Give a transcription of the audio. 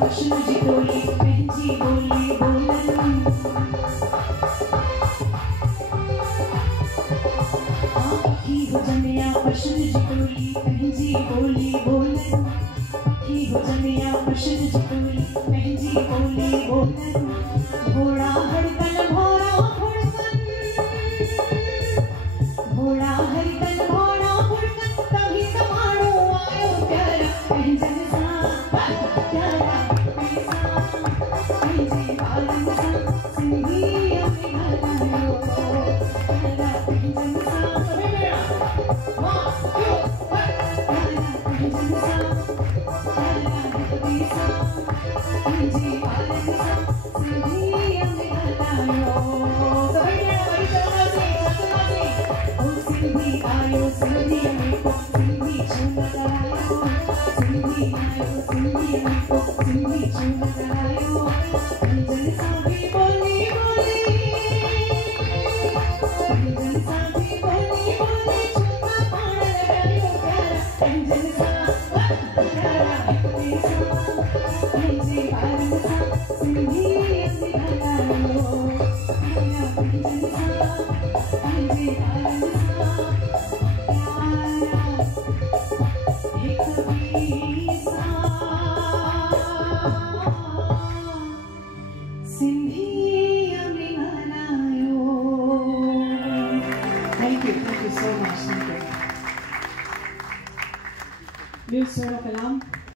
पशु जी टोली पंहिंजी बोली बोलन पखी हुजन या पशु जी टोली पंहिंजी बोली बोलन पखी हुजन या पशु जी टोली पंहिंजी बोली बोलन घोड़ा हड़कन घोड़ा हुड़कन घोड़ा हड़कन घोड़ा हुड़कन तभी त माण्हू आयो प्यारा पंहिंजन सां प्यारा पंहिंजे ॿारनि सां सिंधीअ में ॻाल्हायो प्यारा पंहिंजन सां प्यारा पंहिंजन सां प्यारा हिकु सां पंहिंजे ॿारनि सां सिंधीअ में ॻाल्हायो सिंधी आयो सिंधीअ में को सिंधी छो न ॻाल्हायो सिंधी आयो सिंधीअ में को सिंधी छो न ॻाल्हायो पंहिंजन सां बि ॿोली ॿोली पंहिंजन सां बि ॿोली ॿोली छो न पाण लॻायो प्यारा पंहिंजन सां प्यारा हिकु सां पंहिंजे ॿारनि सां सिंधीअ में ॻाल्हायो प्यारा पंहिंजन सां पंहिंजे ॿारनि सां Thank you so much. Thank you. New Surah Kalam.